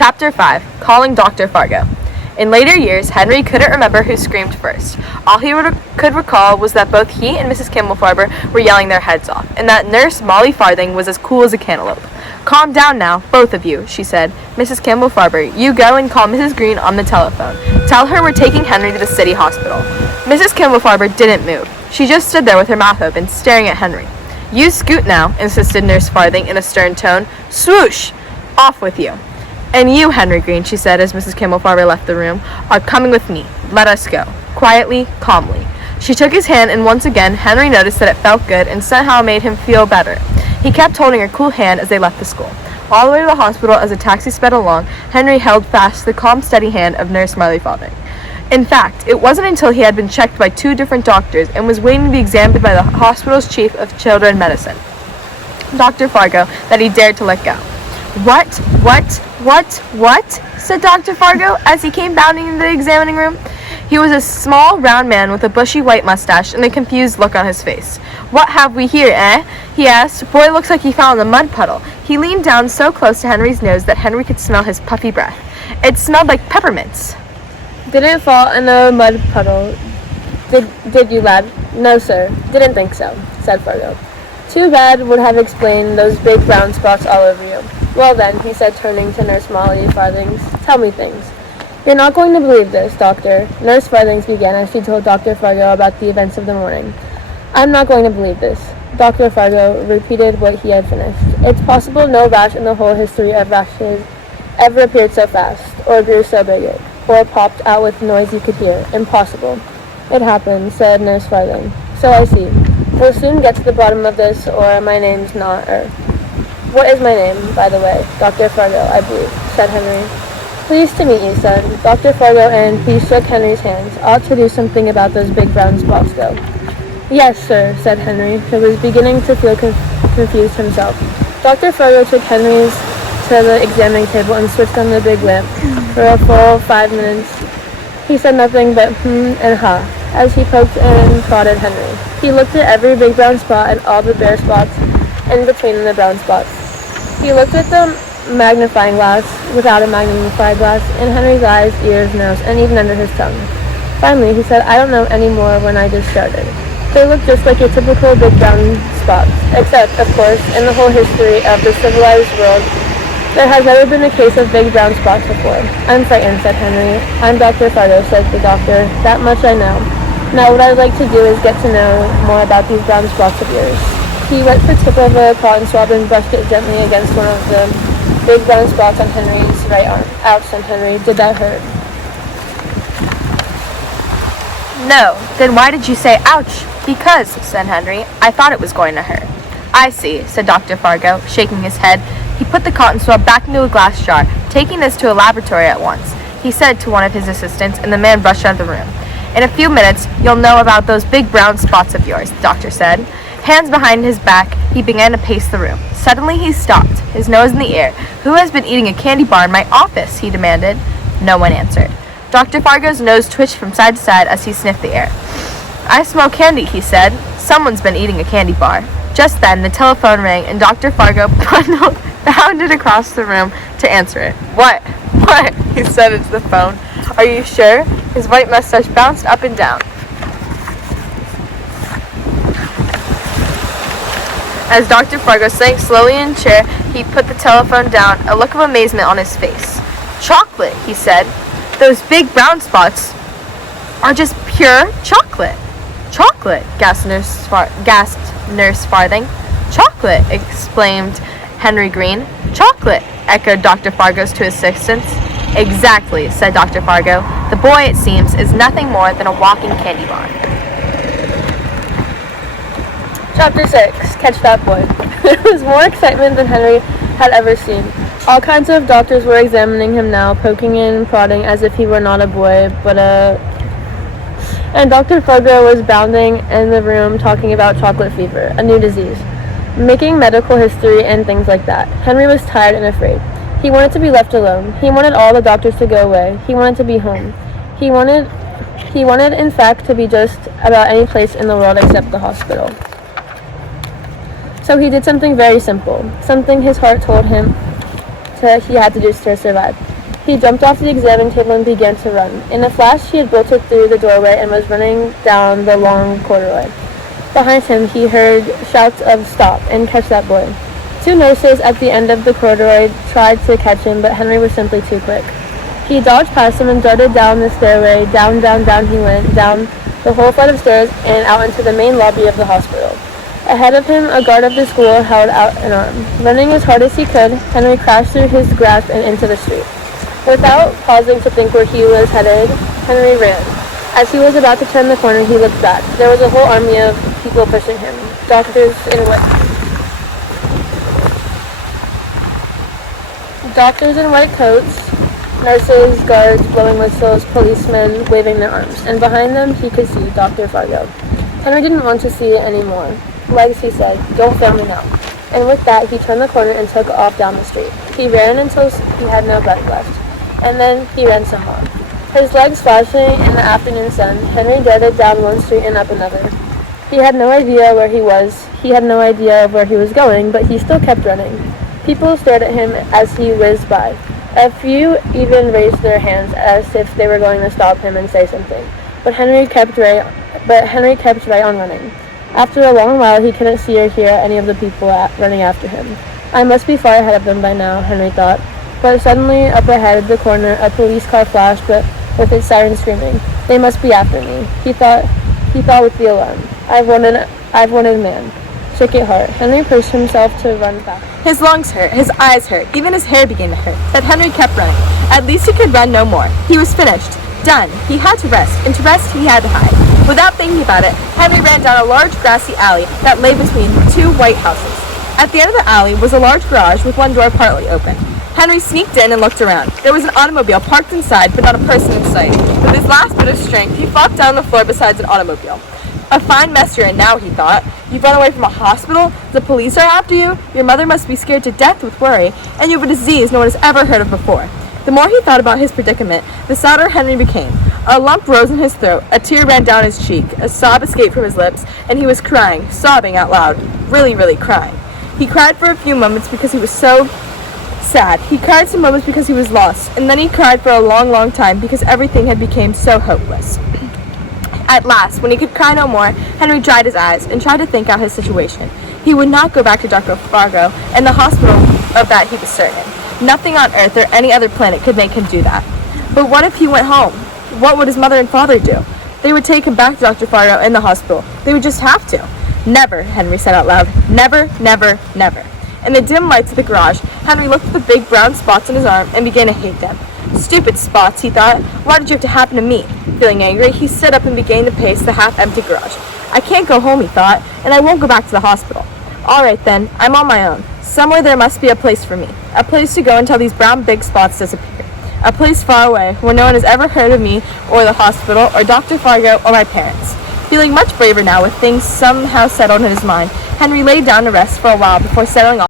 Chapter 5. Calling Dr. Fargo. In later years, Henry couldn't remember who screamed first. All he could recall was that both he and Mrs. Kimball Farber were yelling their heads off, and that Nurse Molly Farthing was as cool as a cantaloupe. "Calm down now, both of you," she said. "Mrs. Kimball Farber, you go and call Mrs. Green on the telephone. Tell her we're taking Henry to the city hospital." Mrs. Kimball Farber didn't move. She just stood there with her mouth open, staring at Henry. "You scoot now," insisted Nurse Farthing in a stern tone. "Swoosh! Off with you." "And you, Henry Green," she said as Mrs. Kimball Farber left the room, "are coming with me. Let us go." Quietly, calmly. She took his hand, and once again Henry noticed that it felt good and somehow made him feel better. He kept holding her cool hand as they left the school. All the way to the hospital as the taxi sped along, Henry held fast the calm, steady hand of Nurse Molly Farthing. In fact, it wasn't until he had been checked by 2 different doctors and was waiting to be examined by the hospital's chief of children medicine, Dr. Fargo, that he dared to let go. What, said Dr. Fargo as he came bounding into the examining room. He was a small, round man with a bushy white mustache and a confused look on his face. "What have we here, eh?" he asked. "Boy looks like he fell in the mud puddle." He leaned down so close to Henry's nose that Henry could smell his puffy breath. It smelled like peppermints. "Didn't fall in a mud puddle, did you, lad?" "No, sir. Didn't think so," said Fargo. "Too bad," would have explained those big brown spots all over you. "Well then," he said, turning to Nurse Molly Farthings, "tell me things." "You're not going to believe this, Doctor," Nurse Farthings began as she told Dr. Fargo about the events of the morning. "I'm not going to believe this." Dr. Fargo repeated what he had finished. "It's possible no rash in the whole history of rashes ever appeared so fast, or grew so big, or popped out with noise you could hear. Impossible." "It happened," said Nurse Farthing. "So I see. We'll soon get to the bottom of this, or my name's not What is my name, by the way?" "Dr. Fargo, I believe," said Henry. "Pleased to meet you, son." Dr. Fargo and he shook Henry's hands. "Ought to do something about those big brown spots, though." "Yes, sir," said Henry, who was beginning to feel confused himself. Dr. Fargo took Henry's to the examining table and switched on the big lamp. For a full 5 minutes, he said nothing but and ha as he poked and prodded Henry. He looked at every big brown spot and all the bare spots in between the brown spots. He looked at the magnifying glass without a magnifying glass in Henry's eyes, ears, nose, and even under his tongue. Finally, he said, "I don't know any more when I just started. They look just like your typical big brown spots, except, of course, in the whole history of the civilized world, there has never been a case of big brown spots before." "I'm frightened," said Henry. "I'm Dr. Fargo," said the doctor. "That much I know. Now what I'd like to do is get to know more about these brown spots of yours." He wet the tip of a cotton swab and brushed it gently against one of the big brown spots on Henry's right arm. "Ouch," said Henry. "Did that hurt?" "No. Then why did you say ouch?" "Because," said Henry, "I thought it was going to hurt." "I see," said Dr. Fargo, shaking his head. He put the cotton swab back into a glass jar, taking this to a laboratory at once. He said to one of his assistants, and the man rushed out of the room. "In a few minutes, you'll know about those big brown spots of yours," the doctor said. Hands behind his back, he began to pace the room. Suddenly he stopped, his nose in the air. "Who has been eating a candy bar in my office?" he demanded. No one answered. Dr. Fargo's nose twitched from side to side as he sniffed the air. "I smell candy," he said. "Someone's been eating a candy bar." Just then, the telephone rang, and Dr. Fargo bounded across the room to answer it. What?" he said into the phone. "Are you sure?" His white mustache bounced up and down. As Dr. Fargo sank slowly in a chair, he put the telephone down, a look of amazement on his face. "Chocolate," he said. "Those big brown spots are just pure chocolate." "Chocolate," gasped Nurse Farthing. "Chocolate," exclaimed Henry Green. "Chocolate," echoed Dr. Fargo's 2 assistants. "Exactly," said Dr. Fargo. "The boy, it seems, is nothing more than a walking candy bar." Chapter 6. Catch That Boy. There was more excitement than Henry had ever seen. All kinds of doctors were examining him now, poking and prodding as if he were not a boy, but And Dr. Fargo was bounding in the room talking about chocolate fever, a new disease, making medical history and things like that. Henry was tired and afraid. He wanted to be left alone. He wanted all the doctors to go away. He wanted to be home. He wanted, in fact, to be just about any place in the world except the hospital. So he did something very simple, something his heart told him he had to do to survive. He jumped off the examining table and began to run. In a flash, he had bolted through the doorway and was running down the long corridor. Behind him, he heard shouts of "Stop!" and "Catch that boy." 2 nurses at the end of the corridor tried to catch him, but Henry was simply too quick. He dodged past him and darted down the stairway. Down he went, down the whole flight of stairs and out into the main lobby of the hospital. Ahead of him, a guard of the school held out an arm. Running as hard as he could, Henry crashed through his grasp and into the street. Without pausing to think where he was headed, Henry ran. As he was about to turn the corner, he looked back. There was a whole army of people pushing him. Doctors in white coats, nurses, guards, blowing whistles, policemen waving their arms. And behind them, he could see Dr. Fargo. Henry didn't want to see it anymore. "Legs," he said. "Don't fail me now." And with that, he turned the corner and took off down the street. He ran until he had no breath left. And then he ran some more. His legs flashing in the afternoon sun, Henry darted down one street and up another. He had no idea where he was. He had no idea of where he was going, but he still kept running. People stared at him as he whizzed by. A few even raised their hands as if they were going to stop him and say something. But Henry kept right on running. After a long while, he couldn't see or hear any of the people running after him. "I must be far ahead of them by now," Henry thought. But suddenly, up ahead of the corner, a police car flashed with its siren screaming. "They must be after me," he thought with the alarm. I've wanted man." Shook it hard. Henry pushed himself to run fast. His lungs hurt, his eyes hurt, even his hair began to hurt. But Henry kept running. At least he could run no more. He was finished. Done. He had to rest, and to rest he had to hide. Without thinking about it, Henry ran down a large grassy alley that lay between 2 white houses. At the end of the alley was a large garage with one door partly open. Henry sneaked in and looked around. There was an automobile parked inside, but not a person in sight. With his last bit of strength, he flopped down on the floor beside an automobile. "A fine mess you're in now," he thought. "You've run away from a hospital, the police are after you, your mother must be scared to death with worry, and you have a disease no one has ever heard of before." The more he thought about his predicament, the sadder Henry became. A lump rose in his throat, a tear ran down his cheek, a sob escaped from his lips, and he was crying, sobbing out loud, really, really crying. He cried for a few moments because he was so sad. He cried some moments because he was lost, and then he cried for a long, long time because everything had become so hopeless. At last, when he could cry no more, Henry dried his eyes and tried to think out his situation. He would not go back to Dr. Fargo, and the hospital of that he was certain. Nothing on Earth or any other planet could make him do that. But what if he went home? What would his mother and father do? They would take him back to Dr. Fargo in the hospital. They would just have to. "Never," Henry said out loud. "Never, never, never." In the dim lights of the garage, Henry looked at the big brown spots on his arm and began to hate them. "Stupid spots," he thought. "Why did you have to happen to me?" Feeling angry, he stood up and began to pace the half-empty garage. "I can't go home," he thought, "and I won't go back to the hospital. All right then, I'm on my own. Somewhere there must be a place for me. A place to go until these brown big spots disappear. A place far away, where no one has ever heard of me, or the hospital, or Dr. Fargo, or my parents." Feeling much braver now with things somehow settled in his mind, Henry lay down to rest for a while before settling off